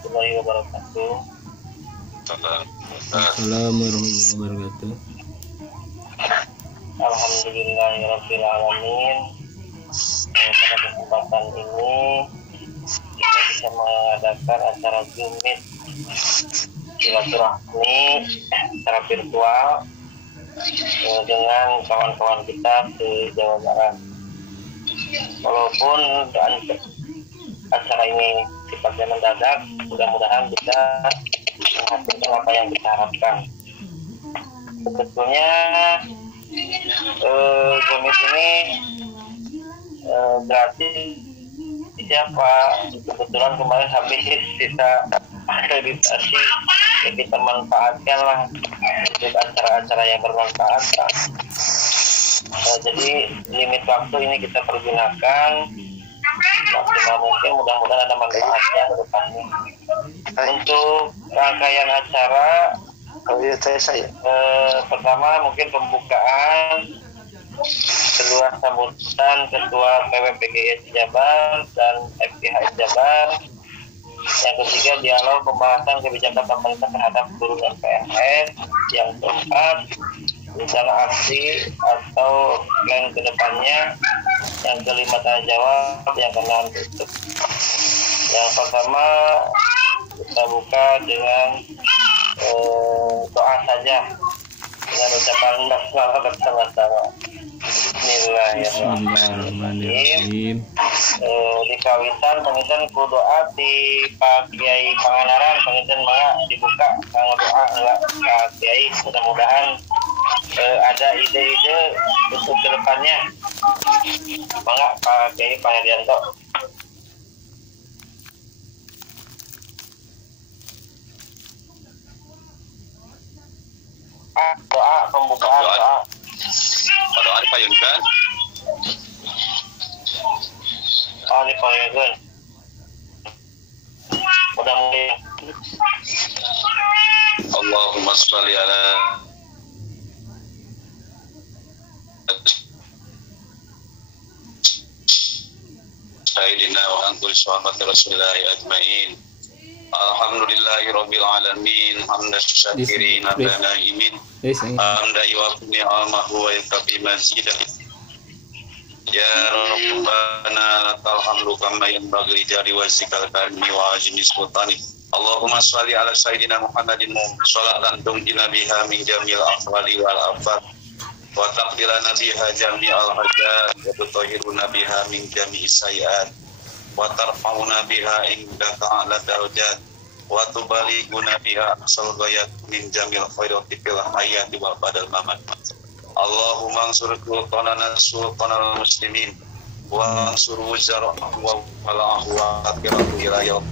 warahmatullahi wabarakatuh. Assalamualaikum warahmatullahi wabarakatuh. Alhamdulillahirabbil alamin. Pada kesempatan ini kita bisa mengadakan acara Jumit silaturahmi secara virtual dengan kawan-kawan kita di Jawa Barat. Walaupun acara ini sifatnya mendadak, mudah-mudahan bisa menghasilkan apa yang kita harapkan. Sebetulnya Jumit ini gratis siapa? Kebetulan kemarin habis sisa akreditasi, ya kita manfaatkan lah untuk acara-acara yang bermanfaat. Jadi limit waktu ini kita pergunakan maksimal mungkin, mudah-mudahan ada manfaatnya ke depannya. Untuk rangkaian acara, pertama mungkin pembukaan, kedua sambutan Ketua PWPGI Jabar dan FPHI Jabar, yang ketiga dialog pembahasan kebijakan pemerintah terhadap guru dan PNS, yang keempat rencana aksi atau plan kedepannya, yang kelima tanya jawab, yang keenam tutup. Yang pertama kita buka dengan doa saja dengan ucapan basmalah bersama-sama. Bismillahirrahmanirrahim. Di kawitan penginten ku doa di Pak Kiai Panganaran, penginten mangga dibuka kanggo doa Pak Kiai, mudah-mudahan ada ide-ide untuk kedepannya. Mangga Pak Kiai Pangardianto. Doa pembukaan doa. Doa dipayunkan. Dipayunkan. Mudah-mudahan. Allahumma sholli ala Sayyidina wa antul sahabati Rasulillahi ajma'in. Alhamdulillahirabbil alamin, hamdan syakirin wa naimin. Hamdan yuwaffi ni'amahu wa yakfi mazidah. Ya Rabbana lakal hamdu kama yanbaghi li jalali wajhikal karimi wa azimi sultanik. Allahumma shalli ala sayyidina Muhammadin sholatan tunjina biha min jamil ahwali wal afat wa taqdirana biha jami'al hajat wa tutahhiruna biha min jami'is sayyi'at wa tarfa'una biha indaka ala darajat wa tubalighuna biha aqsal ghayat min jamil khairati fil hayati wa badal mamat. Allahumma ansur sultanana sultanal muslimin wa ansur wuzara'ahu wa mala'ahu wa akhirahu ila yaum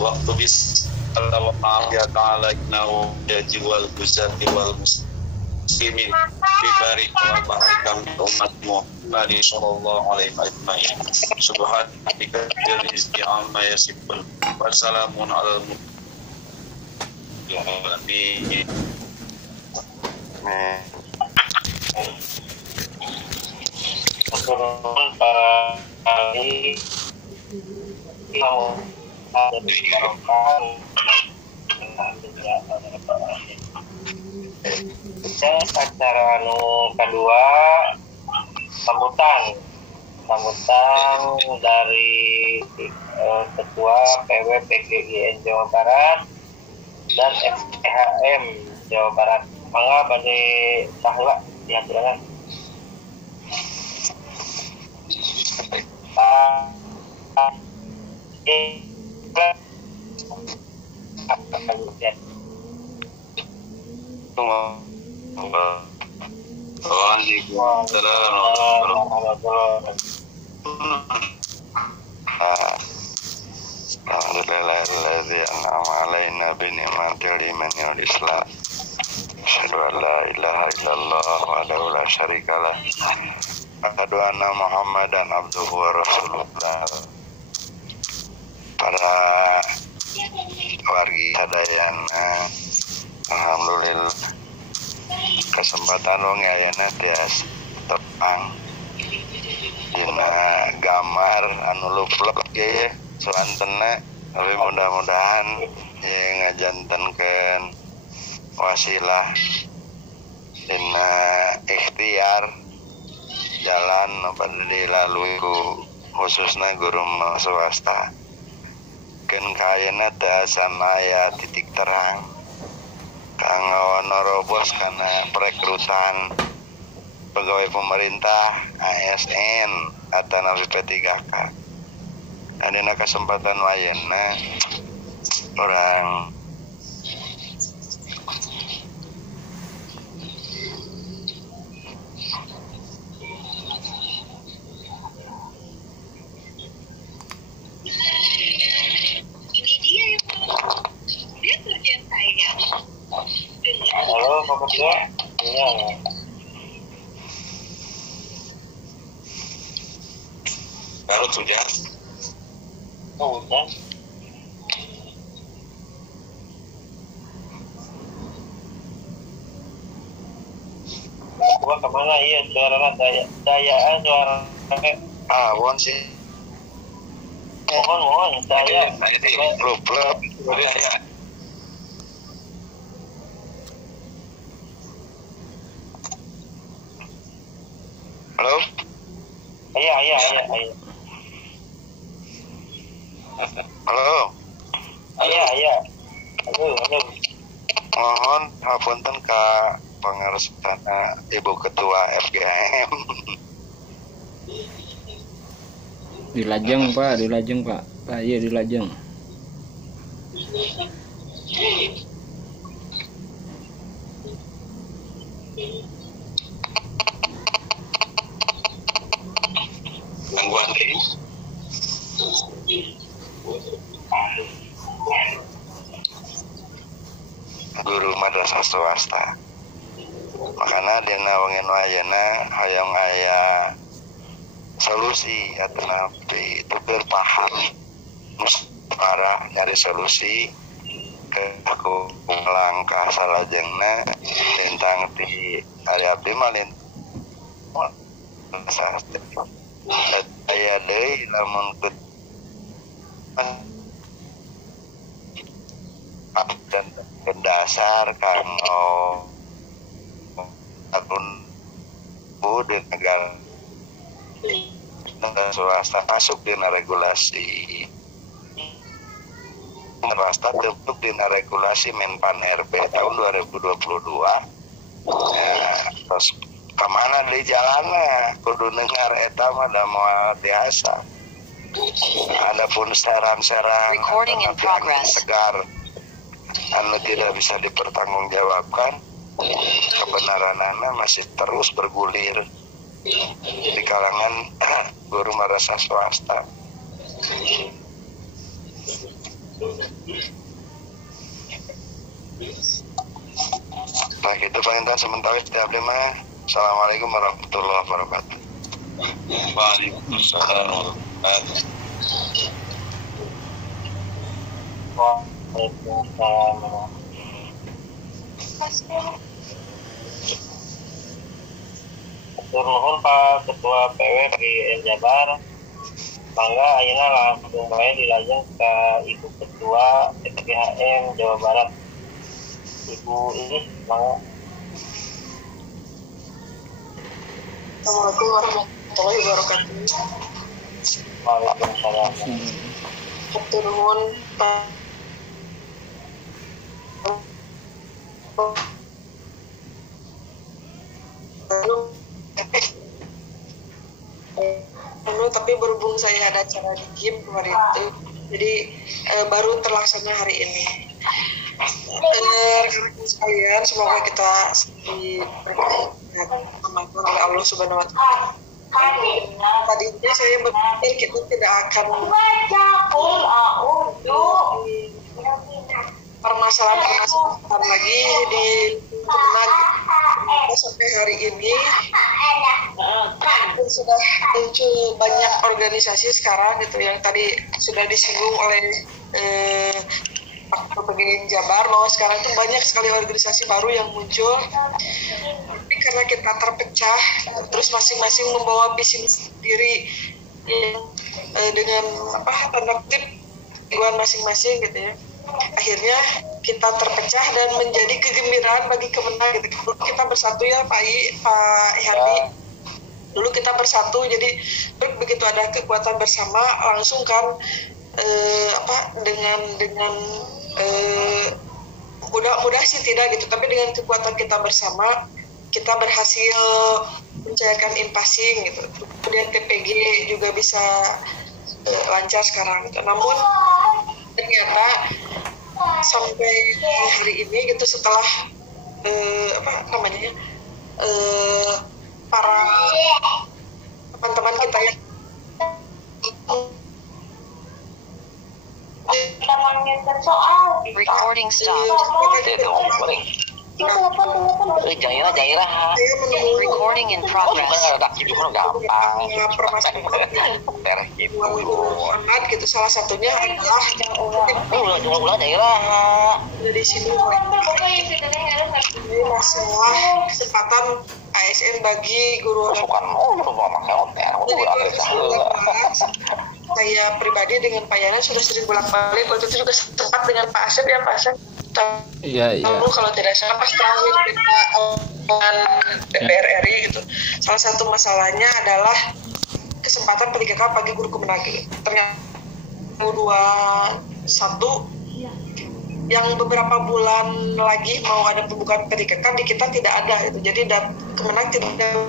waktu bis Allah ya ta'ala innahu yaji wal guzati wal muslimin bibarik wa barakam umatmu Nabi sallallahu alaihi wasallam subhanaka rizqi amma yasifun wa salamun alal mursalin. Turun para kali mau ada di barokah acara kedua sambutan dari Ketua PWPGI Jawa Barat dan FPHM Jawa Barat. Mangga bade saheula diaturakan. Alhamdulillahilladzi an'ama 'alaina bi ni'matil imani wal islam. Asyhadu an la ilaha illallah wahdahu la syarikalah. Asyhadu anna Muhammadan abduhu wa rasuluh. Para wargi sadayana, alhamdulillah kesempatan wong ayeuna tiasa tepang dina gambar anu luplek ge suantena Tapi mudah-mudahan yang ngajantenkeun wasilah dina ikhtiar jalan pada dilalui ku khususna guru swasta. Keun kaayana teu asa aya titik terang kanggo norobos kana perekrutan pegawai pemerintah ASN atau nafsu P3K. Adina kesempatan wayana orang Halo, Pak Ketua. Iya. Garut hujan. Oh, hujan. Gua kemana? Iya, suara suara. Won sih. Mohon, saya. Klub. Ya. Halo? Iya. Halo? Iya. Halo. Mohon hapunten ka pangaresna Ibu Ketua FGM. Di Lajeng Pak. Pak, iya di Lajeng. Gangguan deh. Guru madrasah swasta. Makana dina wengen wayana hayang aya solusi atau napi itu berpaham musyawarah nyari solusi ke aku langkah salajengna tentang di area abdi malin aya deui lamun dan dasar kanggo akun di negara swasta masuk di regulasi swasta terbentuk di regulasi Menpan RB tahun 2022 ya, terus kemana di jalannya kudu dengar eta mah da moal biasa. Adapun saran-saran segar anu tidak bisa dipertanggungjawabkan kebenarannya masih terus bergulir di kalangan guru madrasah swasta. Nah gitu pengintan sementara setiap lima. Assalamualaikum warahmatullahi wabarakatuh. Waalaikumsalam warahmatullahi Waalaikumsalam. Atur nuhun Pak Ketua PW Jabar. Mangga ayeuna langsung bae dilajeng ka Ibu Ketua PPHM Jawa Barat. Ibu ini mangga. Assalamualaikum warahmatullahi wabarakatuh. Waalaikumsalam. Atur nuhun Pak tapi berhubung saya ada acara di GIM kemarin itu, jadi baru terlaksana hari ini. Rekan-rekan sekalian, semoga kita diberkati oleh Allah Subhanahu Wa Taala. Tadinya saya berpikir kita tidak akan permasalahan lagi di kemenang sampai hari ini sudah muncul banyak organisasi sekarang gitu yang tadi sudah disinggung oleh Pak Pegawai Jabar bahwa sekarang itu banyak sekali organisasi baru yang muncul. Tapi karena kita terpecah terus masing-masing membawa visi sendiri yang dengan tanda kutip kemingguan masing-masing gitu ya. Akhirnya kita terpecah dan menjadi kegembiraan bagi Kemenang gitu. Dulu kita bersatu ya Pak Herdi. Dulu kita bersatu, jadi begitu ada kekuatan bersama langsung kan dengan mudah sih tidak gitu, tapi dengan kekuatan kita bersama kita berhasil mencairkan in-passing gitu. Kemudian TPG juga bisa lancar sekarang gitu. Namun ternyata sampai hari ini gitu setelah para teman-teman kita yang recording stopped. Recording in progress. Muhammad gitu, salah satunya adalah dari sini masalah kesempatan ASN bagi guru saya pribadi dengan Pak Yana sudah sering bolak-balik, waktu itu juga sempat dengan Pak Asep ya Pak Asep. Iya. Lalu kalau tidak salah pas terakhir kita DPR RI gitu, salah satu masalahnya adalah kesempatan P3K bagi guru Kemenagi. Ternyata 2021 yang beberapa bulan lagi mau ada pembukaan P3K di kita tidak ada gitu. Jadi Kemenang tidak ada.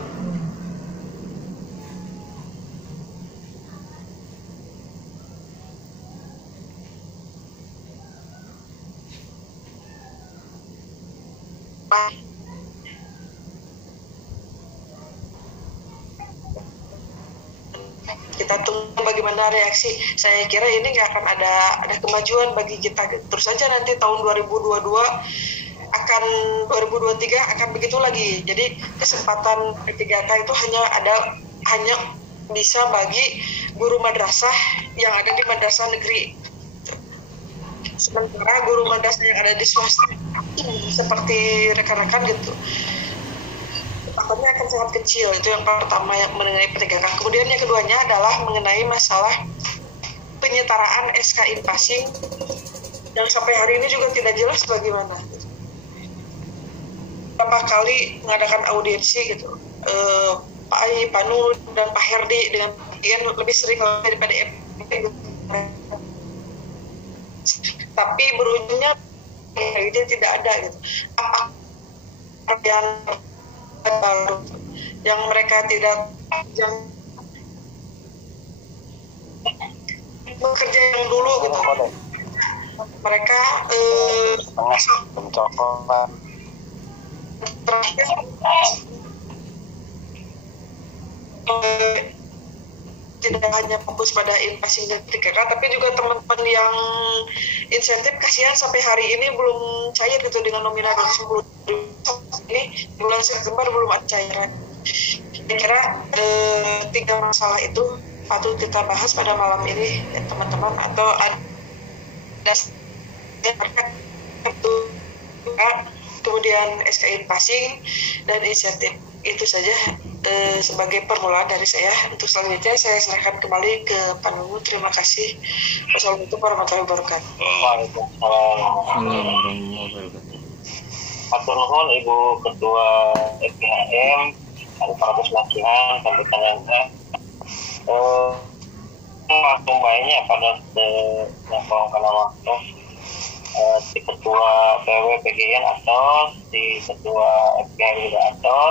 Kita tunggu bagaimana reaksi. Saya kira ini nggak akan ada kemajuan bagi kita. Terus saja nanti tahun 2022 2023 akan begitu lagi. Jadi kesempatan P3K itu hanya bisa bagi guru madrasah yang ada di madrasah negeri. Sementara guru madrasah yang ada di swasta seperti rekan-rekan gitu, akan sangat kecil. Itu yang pertama yang mengenai P3K. Kemudian yang keduanya adalah mengenai masalah penyetaraan SK in-passing yang sampai hari ini juga tidak jelas bagaimana. Berapa kali mengadakan audiensi gitu, Pak Ai, Pak Nur, dan Pak Herdi dengan bagian lebih sering daripada MP, tapi berujungnya ini tidak ada gitu. Apa yang mereka tidak bekerja yang dulu gitu, mereka tidak hanya fokus pada in-passing dan P3K, tapi juga teman-teman yang insentif kasihan sampai hari ini belum cair gitu dengan nominal 210. Ini bulan September belum ada cairan. Kira-kira 3 masalah itu patut kita bahas pada malam ini ya, teman-teman, atau ada kemudian SK in-passing dan insentif. Itu saja sebagai permulaan dari saya. Untuk selanjutnya saya serahkan kembali ke Pak Nungu. Terima kasih. Wassalamualaikum warahmatullahi wabarakatuh. Atur nuhun Ibu Ketua FPHM, para pelatihan, sambutan Anda. Langsung baiknya pada karena waktu si Ketua PW PGN atau si Ketua FPHM juga atau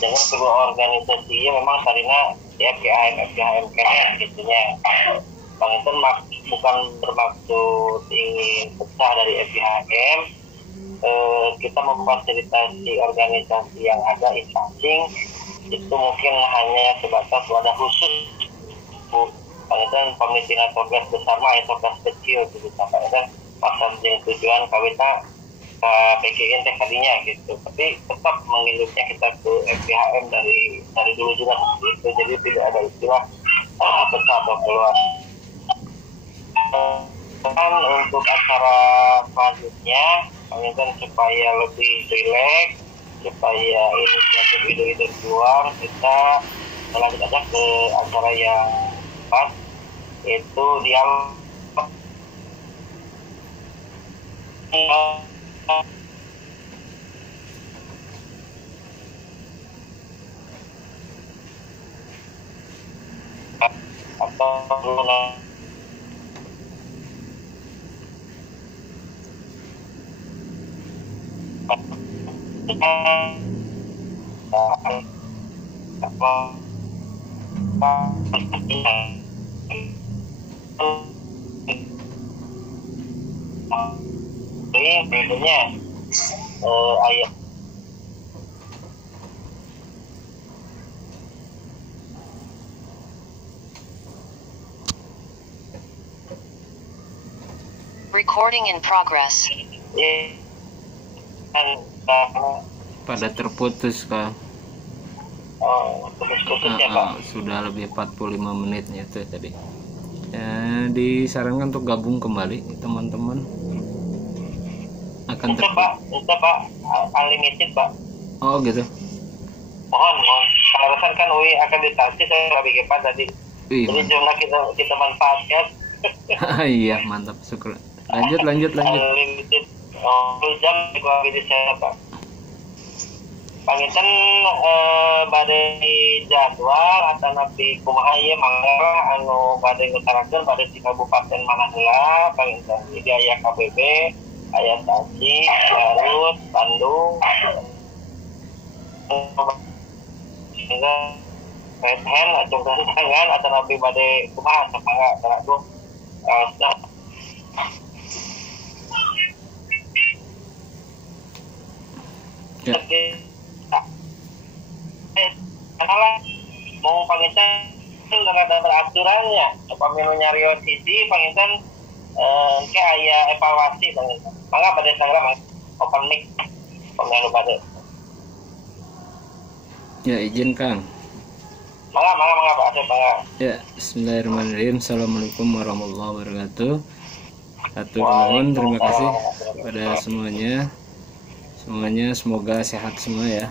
dengan kedua organisasinya memang sarina ya FPHM kayaknya gitunya. Bang itu bukan bermaksud ingin pecah dari FPHM. Kita memfasilitasi organisasi yang ada in-passing itu mungkin hanya sebatas wadah khusus. Bang itu pemimpin tugas besar mah ya tugas kecil gitu sampai dan pasal yang tujuan kawita PGN teh kalinya gitu, tapi tetap menginduknya kita ke FPHM dari dulu juga gitu, jadi tidak ada istilah pecah atau keluar. Dan untuk acara selanjutnya menginginkan supaya lebih rileks, supaya inisiatif ide-ide keluar, kita lanjut aja ke acara yang pas, yaitu dialog Ini bedanya ayat Recording in progress. Pada terputus Kang. putus-putusnya Pak. Sudah lebih 45 menitnya itu tadi. Ya, disarankan untuk gabung kembali teman-teman. Akan Itu Pak, unlimited Pak. Oh gitu. Mohon. Seharusnya kan UI akreditasi saya nggak bikin Pak tadi. Jadi jumlah kita manfaatkan. Iya mantap, syukur. Lanjut. Unlimited. 10 jam juga bisa saya Pak. Pangitan badai jadwal atau nabi kumaha ieu mangga anu badai ngutarakeun badai di Kabupaten mana heula pangitan di aya KBB, aya Tasik, Garut, Bandung. Sehingga red hand acungkeun tangan atau nabi badai kumaha mangga taraduh. Ya. Karena mau pangitan rada beraturannya pemilu nyarios sisi pangitan ke aya evaluasi pangitan mangga pada sanggra open mic pemilu pada Ya izin Kang. mangga Pak Asep mangga. Ya, bismillahirrahmanirrahim. Assalamualaikum warahmatullahi wabarakatuh. Hatur nuhun, terima kasih pada semuanya. Semuanya semoga sehat semua ya.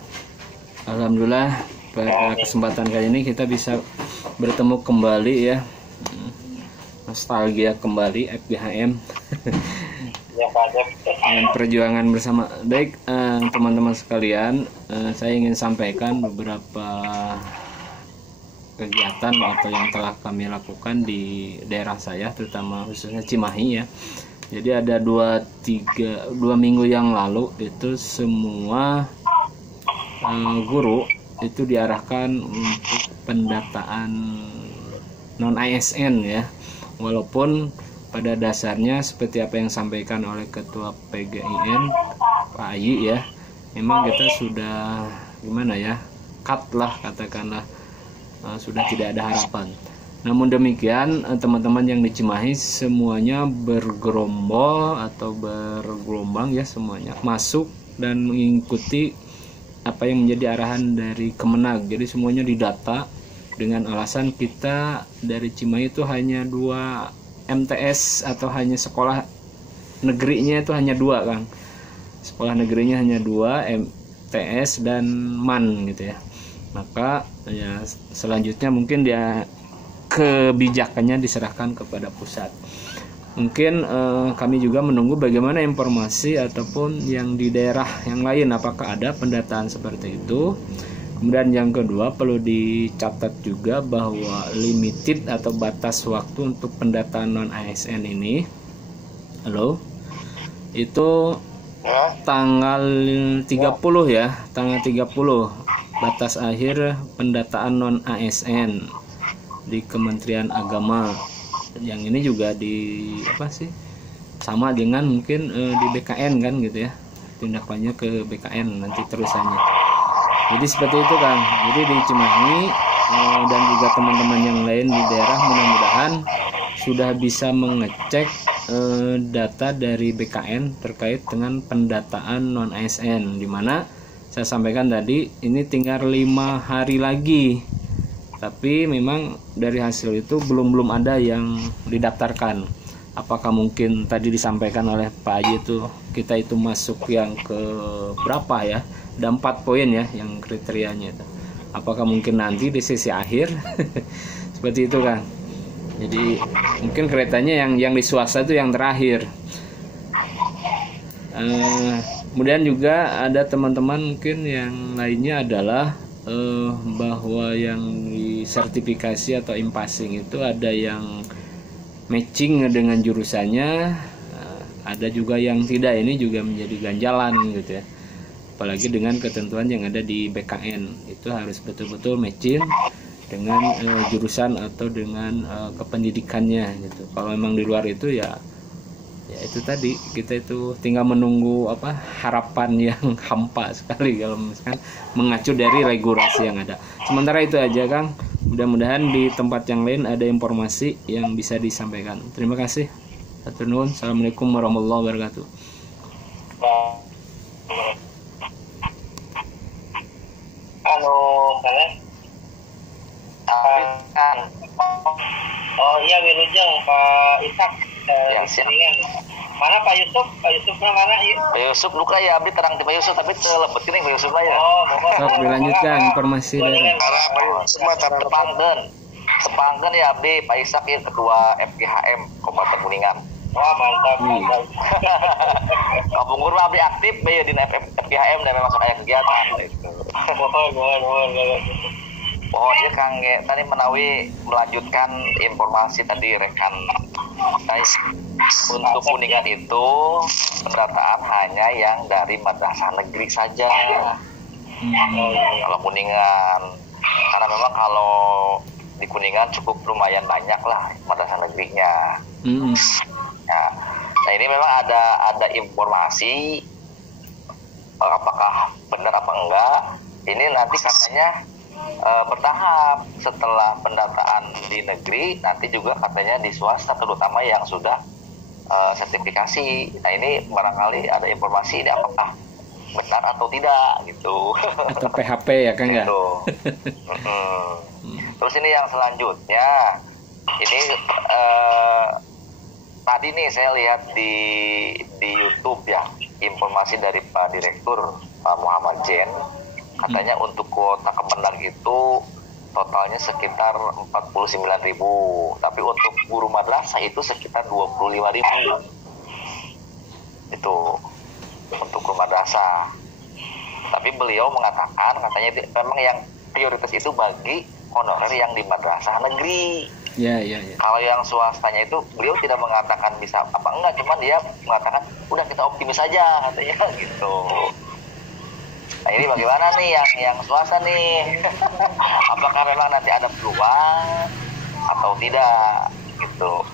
Alhamdulillah pada kesempatan kali ini kita bisa bertemu kembali ya. Nostalgia kembali FBHM. Ya Pak Asep. Dengan perjuangan bersama. Baik teman-teman sekalian, saya ingin sampaikan beberapa kegiatan atau yang telah kami lakukan di daerah saya, terutama khususnya Cimahi ya. Jadi ada 2 minggu yang lalu itu semua guru itu diarahkan untuk pendataan non ASN ya. Walaupun pada dasarnya seperti apa yang disampaikan oleh Ketua PGIN Pak Ayi ya, memang kita sudah gimana ya, cut lah katakanlah, sudah tidak ada harapan. Namun demikian teman-teman yang di Cimahi semuanya bergerombol atau bergelombang ya, semuanya masuk dan mengikuti apa yang menjadi arahan dari Kemenag. Jadi semuanya didata dengan alasan kita dari Cimahi itu hanya 2 MTS atau hanya sekolah negerinya itu hanya 2 Kang. Sekolah negerinya hanya 2, MTS dan MAN gitu ya. Maka ya selanjutnya mungkin dia kebijakannya diserahkan kepada pusat. Mungkin kami juga menunggu bagaimana informasi ataupun yang di daerah yang lain, apakah ada pendataan seperti itu. Kemudian yang kedua perlu dicatat juga bahwa limited atau batas waktu untuk pendataan non ASN ini, itu tanggal 30 ya, tanggal 30 batas akhir pendataan non ASN di Kementerian Agama. Yang ini juga sama dengan mungkin di BKN kan gitu ya, tindakannya ke BKN nanti terusannya. Jadi seperti itu Kang. Jadi di Cimahi dan juga teman-teman yang lain di daerah mudah-mudahan sudah bisa mengecek data dari BKN terkait dengan pendataan non ASN, dimana saya sampaikan tadi ini tinggal 5 hari lagi. Tapi memang dari hasil itu belum ada yang didaftarkan. Apakah mungkin tadi disampaikan oleh Pak Haji itu kita itu masuk yang ke berapa ya? Ada 4 poin ya yang kriterianya itu. Apakah mungkin nanti di sisi akhir seperti itu Kang. Jadi mungkin keretanya yang di swasta itu yang terakhir. Kemudian juga ada teman-teman mungkin yang lainnya adalah bahwa yang di sertifikasi atau impasing itu ada yang matching dengan jurusannya, ada juga yang tidak. Ini juga menjadi ganjalan gitu ya, apalagi dengan ketentuan yang ada di BKN itu harus betul-betul matching dengan jurusan atau dengan kependidikannya gitu. Kalau memang di luar itu ya itu tadi, kita itu tinggal menunggu harapan yang hampa sekali kalau misalkan mengacu dari regulasi yang ada. Sementara itu aja Kang, mudah-mudahan di tempat yang lain ada informasi yang bisa disampaikan. Terima kasih. Hatur nuhun. Assalamualaikum warahmatullahi wabarakatuh. Halo, oh iya, Wilujeng, Pak Ishak. Ya, Siningan. Mana Pak Yusuf? Pak Yusufnya mana? Pak Yusuf luka ya, abdi terang di Pak Yusuf, tapi telebet ini Pak Yusuf ya. Oh, sok dilanjutkan informasi dari Sepanggen ya abdi Pak Ishak ya, ketua FGHM Kabupaten Kuningan. Wah, mantap. Kampung Gurma abdi aktif ya di FGHM dan memang aya kegiatan itu. Oh iya Kang, tadi menawi melanjutkan informasi tadi rekan. Untuk Kuningan itu pendataan hanya yang dari madrasah negeri saja. Kalau Kuningan, karena memang kalau di Kuningan cukup lumayan banyak lah madrasah negerinya. Nah ini memang ada informasi apakah benar apa enggak. Ini nanti katanya bertahap, setelah pendataan di negeri nanti juga katanya di swasta, terutama yang sudah sertifikasi. Nah ini barangkali ada informasi ini apakah benar atau tidak gitu. Atau PHP ya Kang ya. Gitu. Terus ini yang selanjutnya, ini tadi nih saya lihat di YouTube ya, informasi dari Pak Direktur Pak Muhammad Jen. Katanya untuk kuota Kemendag itu totalnya sekitar 49.000, tapi untuk guru madrasah itu sekitar 25.000. Itu untuk guru madrasah. Tapi beliau mengatakan katanya memang yang prioritas itu bagi honorer yang di madrasah negeri. Ya. Kalau yang swastanya itu beliau tidak mengatakan bisa apa enggak, cuman dia mengatakan udah kita optimis saja katanya gitu. Nah ini bagaimana nih yang swasta nih? Apakah memang nanti ada peluang atau tidak gitu?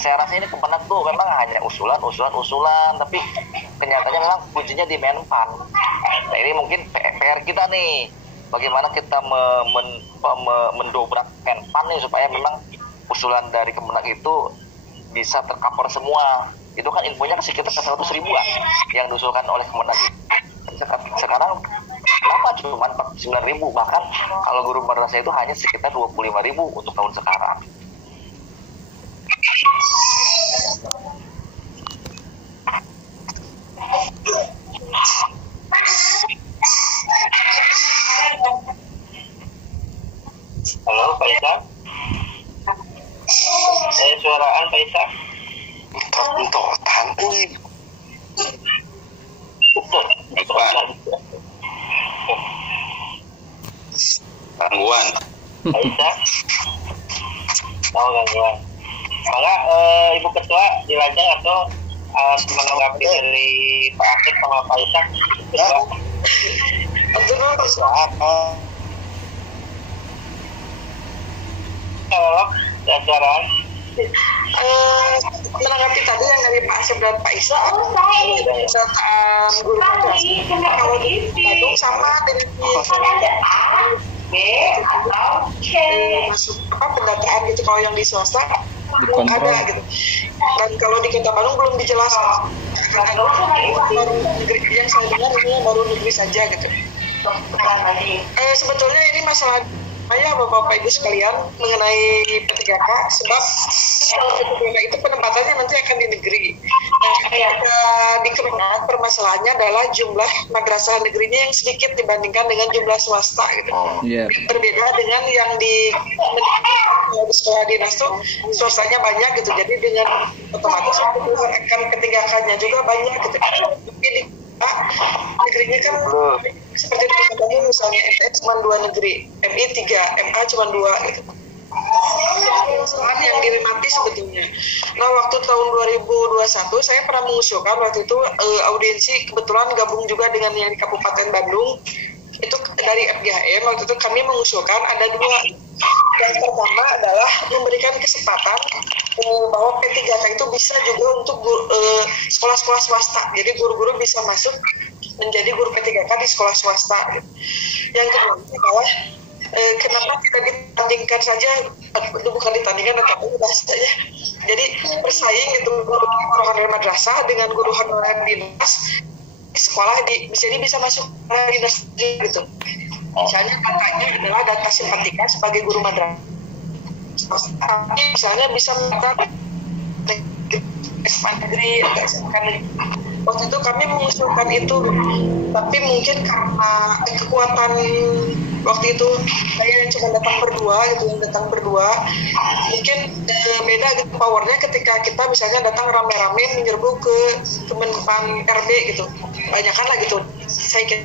Saya rasa ini Kemenag tuh memang hanya usulan, tapi kenyataannya memang kuncinya di Menpan. Nah ini mungkin PR kita nih, bagaimana kita mendobrak Menpan nih supaya memang usulan dari Kemenag itu bisa tercover semua. Itu kan infonya sekitar 100 ribuan yang diusulkan oleh Kemenag. Sekarang kenapa cuma 49.000, bahkan kalau guru madrasah itu hanya sekitar 25.000 untuk tahun sekarang. Halo Pak Ishak, saya suaraan Pak Ishak. Entotan gangguan. Pak Ishak, gangguan. Maka Ibu Ketua dilajang atau menanggapi dari Pak Akid sama Pak Ishak. Halo, saya suaraan. Menanggapi tadi yang dari Pak Asep dan Pak Isa, pendataan guru madrasah kalau di Bandung sama dengan masuk pendataan gitu, kalau yang di swasta belum ada gitu, dan kalau di Kota Bandung belum dijelaskan. Baru negeri, yang saya dengar ini baru negeri saja gitu. Sebetulnya ini masalah saya Bapak Ibu sekalian mengenai P3K, sebab kalau P3K itu penempatannya nanti akan di negeri. Nah, di Kemenak permasalahannya adalah jumlah madrasah negerinya yang sedikit dibandingkan dengan jumlah swasta gitu. Berbeda dengan yang di sekolah dinas tuh swastanya banyak gitu, jadi dengan otomatis akan ketinggalannya juga banyak gitu. Tapi di negerinya kan seperti di Kota Bandung misalnya MTS cuma 2 negeri, MI 3, MA cuma 2 gitu. Kesalahan yang dinikmati sebetulnya. Nah, waktu tahun 2021 saya pernah mengusulkan waktu itu audiensi, kebetulan gabung juga dengan yang di Kabupaten Bandung. Itu dari FGHM, waktu itu kami mengusulkan ada 2. Yang pertama adalah memberikan kesempatan bahwa P3K itu bisa juga untuk sekolah-sekolah swasta. Jadi guru-guru bisa masuk menjadi guru P3K di sekolah swasta. Yang kedua adalah kenapa tidak ditandingkan saja, bukan ditandingkan tetapi bahasanya, jadi bersaing gitu guru honorer madrasah dengan guru honorer dinas di sekolah jadi bisa masuk dinas gitu. Misalnya datanya adalah data simpatika sebagai guru madrasah, misalnya bisa mendapatkan negeri. Waktu itu kami mengusulkan itu, tapi mungkin karena kekuatan waktu itu saya yang cuma datang berdua, mungkin beda gitu powernya ketika kita misalnya datang rame-rame menyerbu ke Kemenpan RB gitu, banyakan lah gitu. Saya kira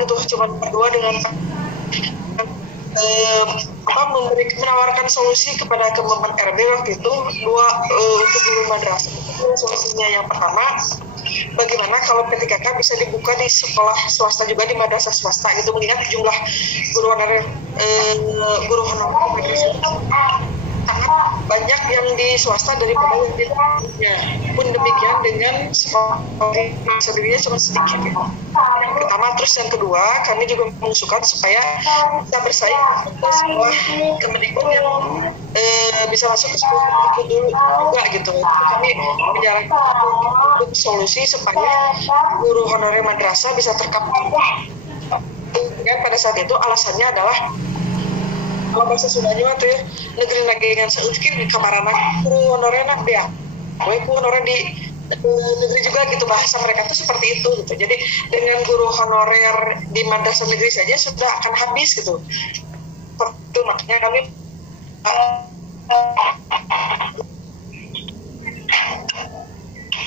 gitu cuma berdua dengan menawarkan solusi kepada Kemenpan RB waktu itu 2 untuk guru madrasah. Solusinya yang pertama, bagaimana kalau P3K bisa dibuka di sekolah swasta juga, di madrasah swasta gitu, mengingat jumlah guru honorer madrasah sangat banyak yang di swasta daripada yang di negerinya. Pun demikian dengan sekolah sendirinya cuma sedikit. Yang pertama, terus yang kedua, kami juga mengusulkan supaya bisa bersaing ke sekolah Kemendikbud yang bisa masuk ke sekolah Kemendikbud dulu juga gitu. Kami menyarankan solusi supaya guru honorer madrasah bisa terkapal. Dan pada saat itu alasannya adalah kalau bahasa Sundanya waktu ya negeri nagengan seuskin kamarana guru honorer nak dia, guru honorer di negeri juga gitu, bahasa mereka tuh seperti itu gitu. Jadi dengan guru honorer di madrasah negeri saja sudah akan habis gitu. Itu makanya kami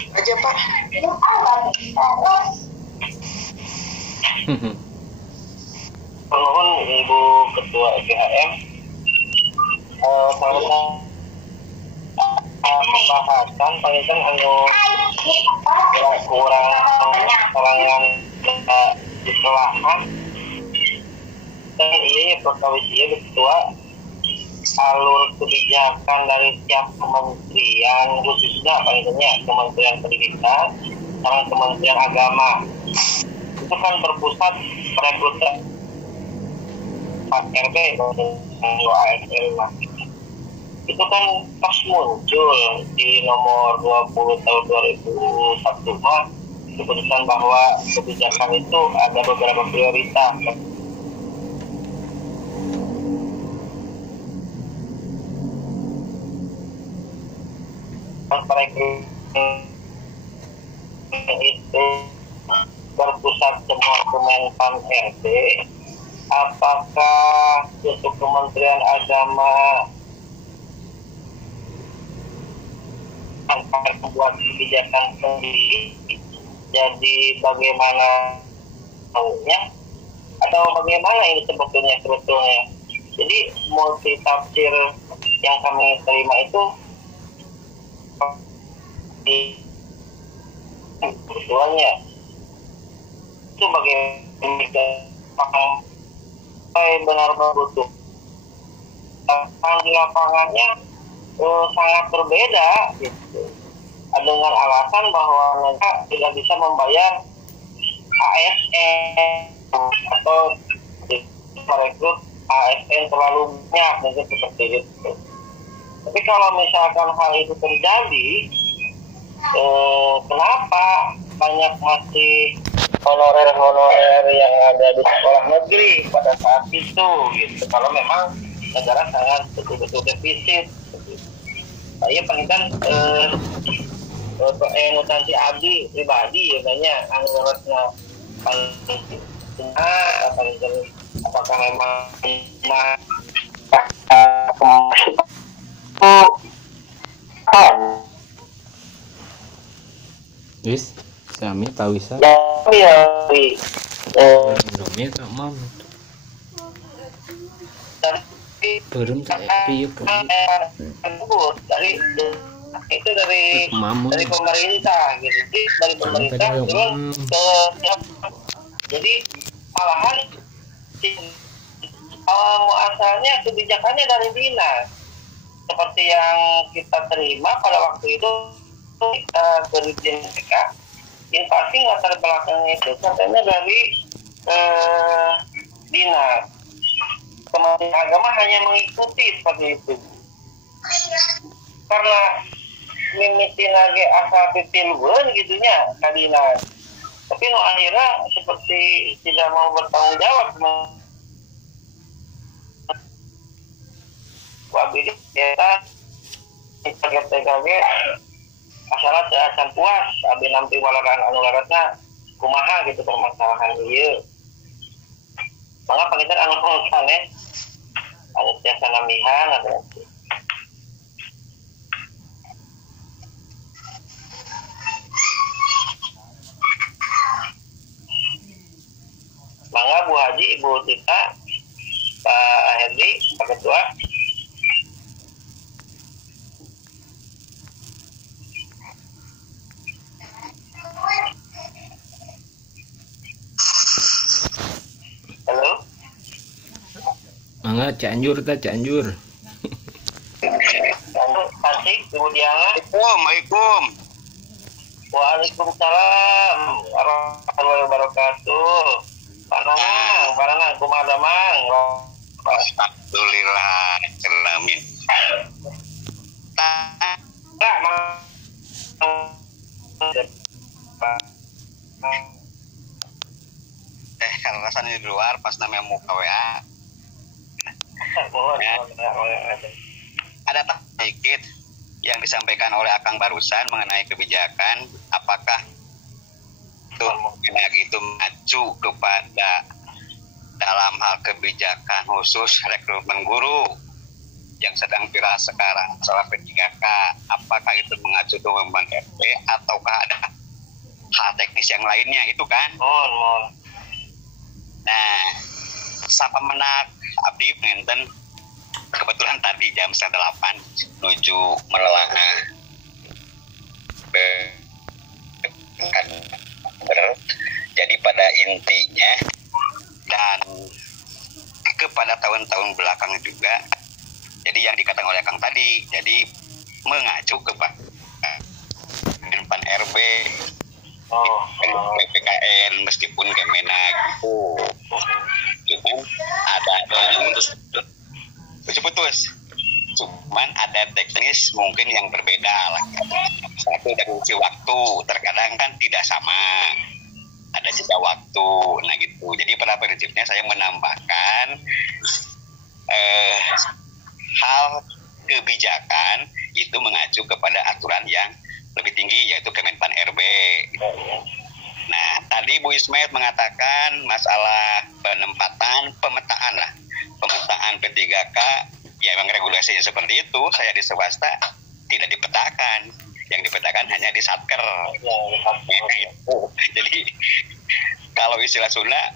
aja Pak. Mohon Ibu Ketua FGHM pembahasan paling anu kurang kalangan istilahnya dan iya perkawis iya Ketua alur kebijakan dari tiap kementerian, khususnya palingnya Kementerian Pendidikan sama Kementerian Agama, itu kan berpusat perekrutan Pak RB dan ASL lah. Itu kan pas muncul di nomor 20 tahun 2001 mah keputusan bahwa kebijakan itu ada beberapa prioritas. Itu berpusat semua Kemenpan RB. Apakah untuk Kementerian Agama akan membuat kebijakan sendiri, jadi bagaimana maunya atau bagaimana ini sebetulnya? Jadi multi tafsir yang kami terima itu sebetulnya itu bagaimana benar-benar butuh di lapangannya sangat berbeda gitu, dengan alasan bahwa mereka tidak bisa membayar ASN atau merekrut ASN terlalu banyak, mungkin seperti itu. Tapi kalau misalkan hal itu terjadi, kenapa banyak masih honorer yang ada di sekolah negeri pada saat itu gitu? Kalau memang negara sangat betul-betul defisit. Saya pengen mutansi abdi pribadi ya banyak anggarannya apakah memang wis sami tawisa ya Indomie tak mau tapi turun kayak piye dari itu dari Mamun. dari pemerintah gitu. Jadi dari pemerintah turun ke jadi malahan asalnya kebijakannya dari dinas seperti yang kita terima pada waktu itu kita berizin mereka invasi latar belakangnya itu katanya dari dinas. Kementerian Agama hanya mengikuti seperti itu karena mimitin lagi asal pipilun gitunya kadinas. Tapi no akhirnya seperti tidak mau bertanggung jawab wabili kita TKG asalnya saya puas abi nampi walaran anu laratna kumaha gitu permasalahan ieu. Mangga pangitan anu konsane anu tiasa namihan atau Mangga Bu Haji, Ibu Tita, Pak Herdi, Pak Ketua. Halo. mangga Cianjur ta Cianjur. Tasik, Ibu Diana. Assalamualaikum. Waalaikumsalam warahmatullahi wabarakatuh. Pananang, kumaha mang? Alhamdulillah, celamin. Tak, mang. Kalau rasanya di luar pas namanya muka WA. Ada tak sedikit yang disampaikan oleh Akang barusan mengenai kebijakan, apakah itu mengacu kepada dalam hal kebijakan khusus rekrutmen guru yang sedang viral sekarang masalah P3K, apakah itu mengacu ke Kemenpan RB ataukah ada hal teknis yang lainnya itu kan? Nah, sapa menak abdi pengenten kebetulan tadi jam 8 menuju Merelanga. Jadi pada intinya dan kepada tahun-tahun belakang juga, jadi yang dikatakan oleh Kang tadi, jadi mengacu kepada Kemenpan RB, PPKN meskipun Kemenak cuman ada putus cuman ada teknis mungkin yang berbeda lah. Satu dari sisi waktu terkadang kan tidak sama, ada jeda waktu, nah gitu. Jadi pada prinsipnya saya menambahkan hal kebijakan itu mengacu kepada aturan yang lebih tinggi yaitu Kemenpan RB. Nah, tadi Bu Ismet mengatakan masalah pemetaan P3K, ya memang regulasinya seperti itu. Saya di swasta tidak dipetakan, yang dipetakan hanya di Satker. Jadi kalau istilah Sunda,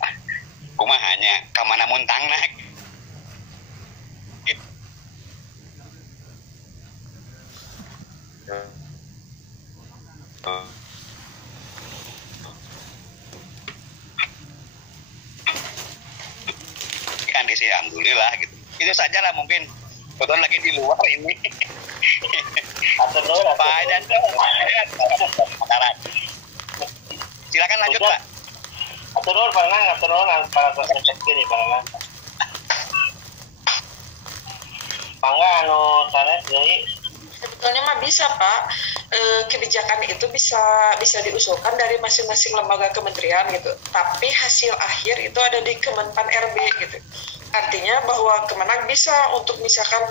kumahanya kamana muntangna. Kondisi alhamdulillah gitu. Itu saja lah mungkin. Kebetulan lagi di luar ini. Silakan lanjut Pak. Aturun para peserta ini para Pangga anu sanes jadi sebetulnya mah bisa Pak, kebijakan itu bisa diusulkan dari masing-masing lembaga kementerian gitu, tapi hasil akhir itu ada di Kemenpan RB gitu. Artinya bahwa Kemenag bisa untuk misalkan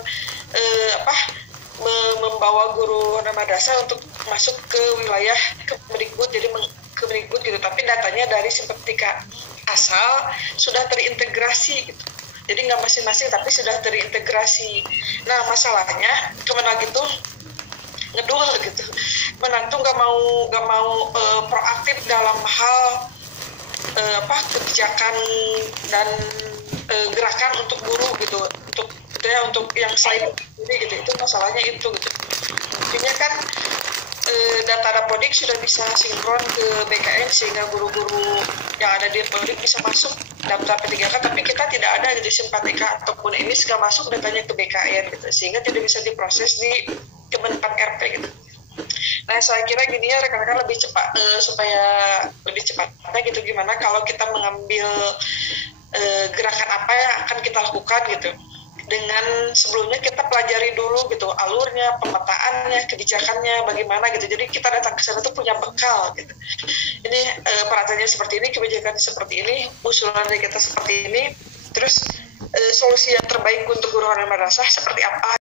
membawa guru honorer madrasah untuk masuk ke wilayah Kemdikbud, jadi Kemdikbud gitu, tapi datanya dari Simpeptika asal sudah terintegrasi gitu. Jadi nggak masing-masing tapi sudah terintegrasi. Nah masalahnya Kemenag itu ngedul gitu. Kemenag tuh nggak mau proaktif dalam hal kebijakan dan gerakan untuk guru gitu, untuk yang saya ini gitu, itu masalahnya itu gitu. Intinya kan data Dapodik sudah bisa sinkron ke BKN sehingga guru-guru yang ada di Dapodik bisa masuk daftar P3K, tapi kita tidak ada gitu Simpateka ataupun ini nggak masuk datanya ke BKN gitu, sehingga tidak bisa diproses di Kemenpan RP gitu. Nah saya kira gini ya rekan-rekan, lebih cepat supaya lebih cepatnya gitu, gimana kalau kita mengambil gerakan apa yang akan kita lakukan gitu, dengan sebelumnya kita pelajari dulu gitu alurnya, pemetaannya, kebijakannya bagaimana gitu. Jadi kita datang ke sana tuh punya bekal gitu. Ini peraturannya seperti ini, kebijakan seperti ini, usulan dari kita seperti ini, terus solusi yang terbaik untuk guru honorer madrasah seperti apa